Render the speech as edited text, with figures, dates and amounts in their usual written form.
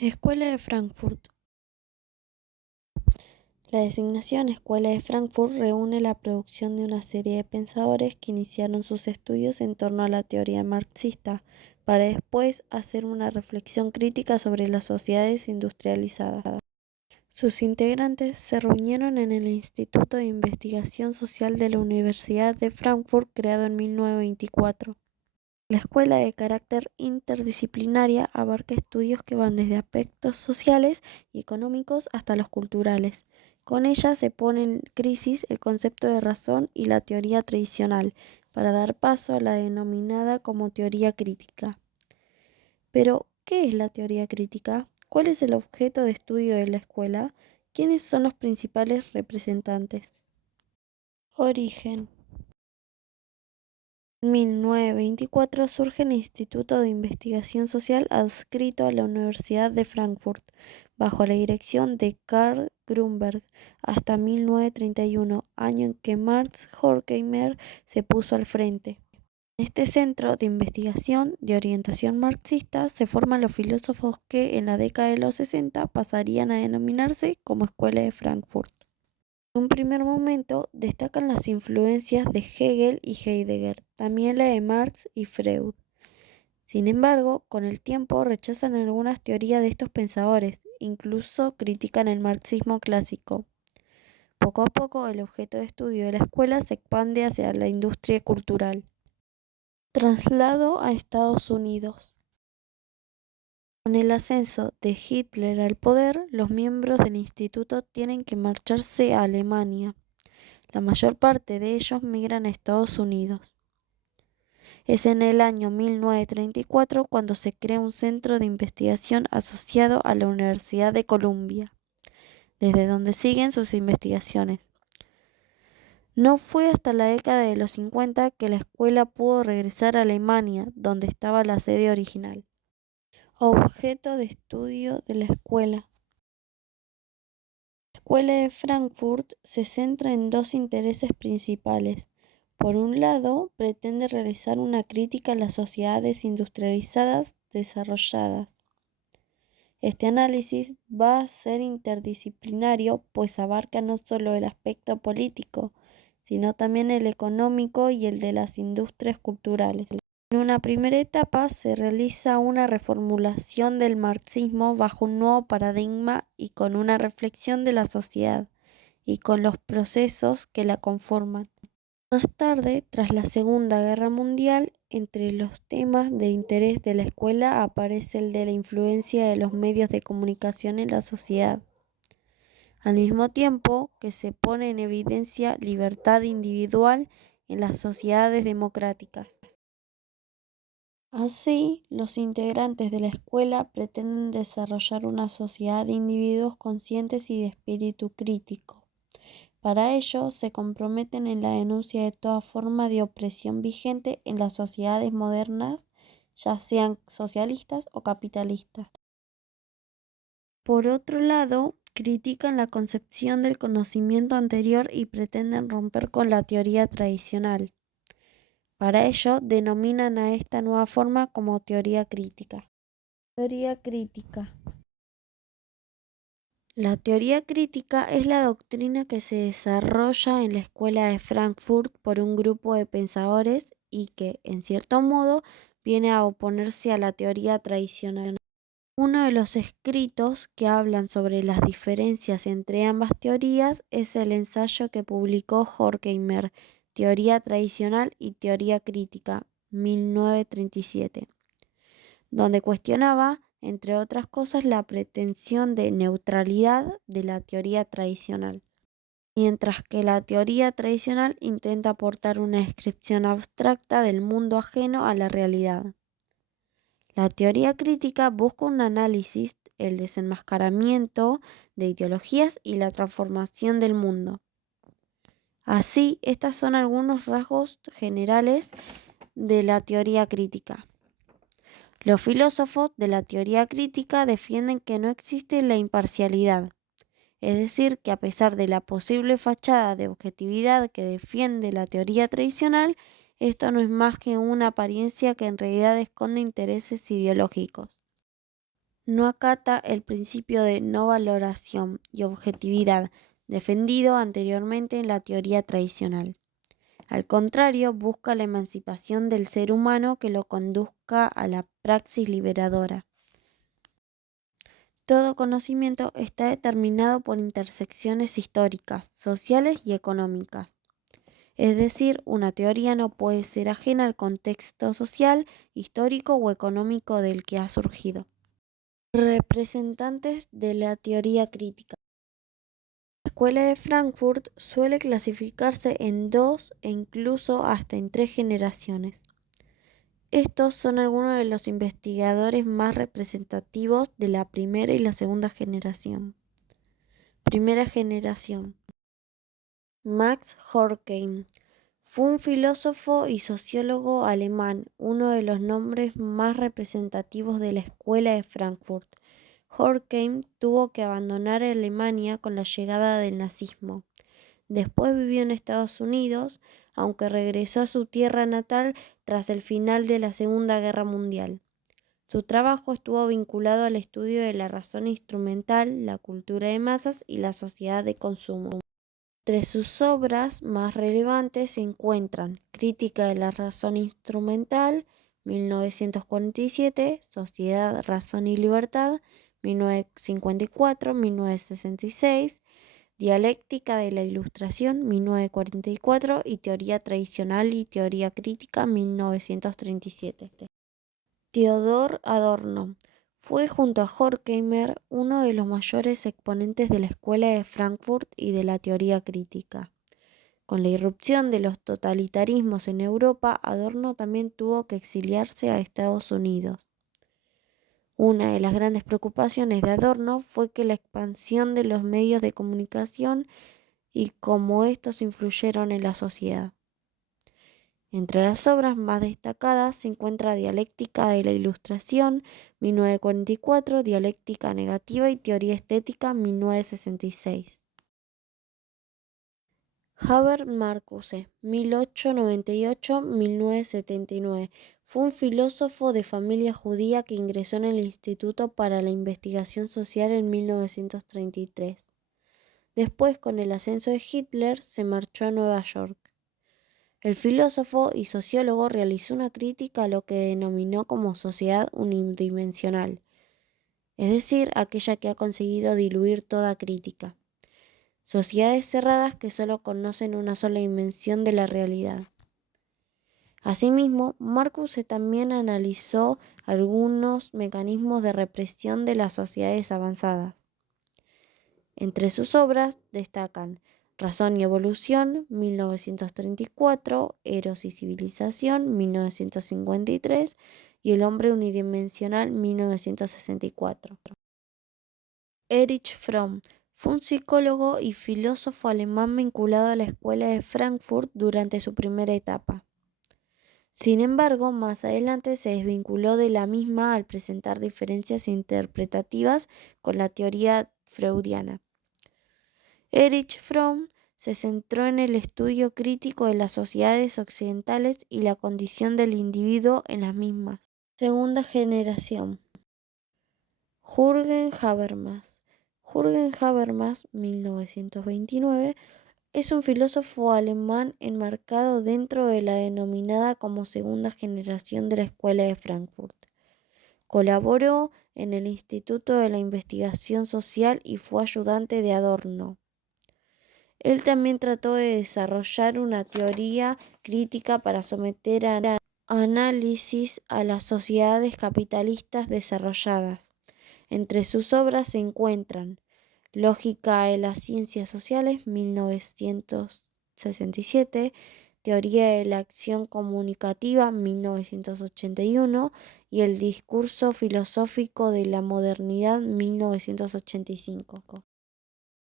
Escuela de Frankfurt. La designación Escuela de Frankfurt reúne la producción de una serie de pensadores que iniciaron sus estudios en torno a la teoría marxista, para después hacer una reflexión crítica sobre las sociedades industrializadas. Sus integrantes se reunieron en el Instituto de Investigación Social de la Universidad de Frankfurt, creado en 1924. La escuela, de carácter interdisciplinaria, abarca estudios que van desde aspectos sociales y económicos hasta los culturales. Con ella se pone en crisis el concepto de razón y la teoría tradicional, para dar paso a la denominada como teoría crítica. Pero, ¿qué es la teoría crítica? ¿Cuál es el objeto de estudio de la escuela? ¿Quiénes son los principales representantes? Origen. En 1924 surge el Instituto de Investigación Social, adscrito a la Universidad de Frankfurt, bajo la dirección de Karl Grünberg, hasta 1931, año en que Max Horkheimer se puso al frente. En este centro de investigación de orientación marxista se forman los filósofos que en la década de los 60 pasarían a denominarse como Escuela de Frankfurt. En un primer momento destacan las influencias de Hegel y Heidegger, también la de Marx y Freud. Sin embargo, con el tiempo rechazan algunas teorías de estos pensadores, incluso critican el marxismo clásico. Poco a poco, el objeto de estudio de la escuela se expande hacia la industria cultural. Traslado a Estados Unidos. Con el ascenso de Hitler al poder, los miembros del instituto tienen que marcharse a Alemania. La mayor parte de ellos migran a Estados Unidos. Es en el año 1934 cuando se crea un centro de investigación asociado a la Universidad de Columbia, desde donde siguen sus investigaciones. No fue hasta la década de los 50 que la escuela pudo regresar a Alemania, donde estaba la sede original. Objeto de estudio de la escuela. La Escuela de Frankfurt se centra en dos intereses principales. Por un lado, pretende realizar una crítica a las sociedades industrializadas desarrolladas. Este análisis va a ser interdisciplinario, pues abarca no solo el aspecto político, sino también el económico y el de las industrias culturales. En una primera etapa se realiza una reformulación del marxismo bajo un nuevo paradigma y con una reflexión de la sociedad y con los procesos que la conforman. Más tarde, tras la Segunda Guerra Mundial, entre los temas de interés de la escuela aparece el de la influencia de los medios de comunicación en la sociedad, al mismo tiempo que se pone en evidencia libertad individual en las sociedades democráticas. Así, los integrantes de la escuela pretenden desarrollar una sociedad de individuos conscientes y de espíritu crítico. Para ello, se comprometen en la denuncia de toda forma de opresión vigente en las sociedades modernas, ya sean socialistas o capitalistas. Por otro lado, critican la concepción del conocimiento anterior y pretenden romper con la teoría tradicional. Para ello, denominan a esta nueva forma como teoría crítica. Teoría crítica. La teoría crítica es la doctrina que se desarrolla en la Escuela de Frankfurt por un grupo de pensadores y que, en cierto modo, viene a oponerse a la teoría tradicional. Uno de los escritos que hablan sobre las diferencias entre ambas teorías es el ensayo que publicó Horkheimer, Teoría tradicional y teoría crítica, 1937, donde cuestionaba, entre otras cosas, la pretensión de neutralidad de la teoría tradicional, mientras que la teoría tradicional intenta aportar una descripción abstracta del mundo ajeno a la realidad. La teoría crítica busca un análisis, el desenmascaramiento de ideologías y la transformación del mundo. Así, estos son algunos rasgos generales de la teoría crítica. Los filósofos de la teoría crítica defienden que no existe la imparcialidad, es decir, que a pesar de la posible fachada de objetividad que defiende la teoría tradicional, esto no es más que una apariencia que en realidad esconde intereses ideológicos. no acata el principio de no valoración y objetividad defendido anteriormente en la teoría tradicional. Al contrario, busca la emancipación del ser humano que lo conduzca a la praxis liberadora. Todo conocimiento está determinado por intersecciones históricas, sociales y económicas. Es decir, una teoría no puede ser ajena al contexto social, histórico o económico del que ha surgido. Representantes de la teoría crítica. La Escuela de Frankfurt suele clasificarse en 2 e incluso hasta en 3 generaciones. Estos son algunos de los investigadores más representativos de la primera y la segunda generación. Primera generación. Max Horkheim. Fue un filósofo y sociólogo alemán, uno de los nombres más representativos de la Escuela de Frankfurt. Horkheim tuvo que abandonar Alemania con la llegada del nazismo. Después vivió en Estados Unidos, aunque regresó a su tierra natal tras el final de la Segunda Guerra Mundial. Su trabajo estuvo vinculado al estudio de la razón instrumental, la cultura de masas y la sociedad de consumo. Entre sus obras más relevantes se encuentran Crítica de la razón instrumental, 1947, Sociedad, razón y libertad, 1954-1966, Dialéctica de la Ilustración, 1944 y Teoría tradicional y teoría crítica, 1937. Theodor Adorno fue, junto a Horkheimer, uno de los mayores exponentes de la Escuela de Frankfurt y de la teoría crítica. Con la irrupción de los totalitarismos en Europa, Adorno también tuvo que exiliarse a Estados Unidos. Una de las grandes preocupaciones de Adorno fue que la expansión de los medios de comunicación y cómo estos influyeron en la sociedad. Entre las obras más destacadas se encuentra Dialéctica de la Ilustración, 1944, Dialéctica negativa y teoría estética, 1966. Haber Marcuse, 1898-1979, fue un filósofo de familia judía que ingresó en el Instituto para la Investigación Social en 1933. Después, con el ascenso de Hitler, se marchó a Nueva York. El filósofo y sociólogo realizó una crítica a lo que denominó como sociedad unidimensional, es decir, aquella que ha conseguido diluir toda crítica. Sociedades cerradas que solo conocen una sola dimensión de la realidad. Asimismo, Marcuse también analizó algunos mecanismos de represión de las sociedades avanzadas. Entre sus obras destacan Razón y Evolución, 1934, Eros y Civilización, 1953 y El hombre unidimensional, 1964. Erich Fromm fue un psicólogo y filósofo alemán vinculado a la Escuela de Frankfurt durante su primera etapa. Sin embargo, más adelante se desvinculó de la misma al presentar diferencias interpretativas con la teoría freudiana. Erich Fromm se centró en el estudio crítico de las sociedades occidentales y la condición del individuo en las mismas. Segunda generación. Jürgen Habermas. Jürgen Habermas, 1929, es un filósofo alemán enmarcado dentro de la denominada como segunda generación de la Escuela de Frankfurt. Colaboró en el Instituto de la Investigación Social y fue ayudante de Adorno. Él también trató de desarrollar una teoría crítica para someter a análisis a las sociedades capitalistas desarrolladas. Entre sus obras se encuentran Lógica de las Ciencias Sociales, 1967, Teoría de la Acción Comunicativa, 1981, y El discurso filosófico de la modernidad, 1985.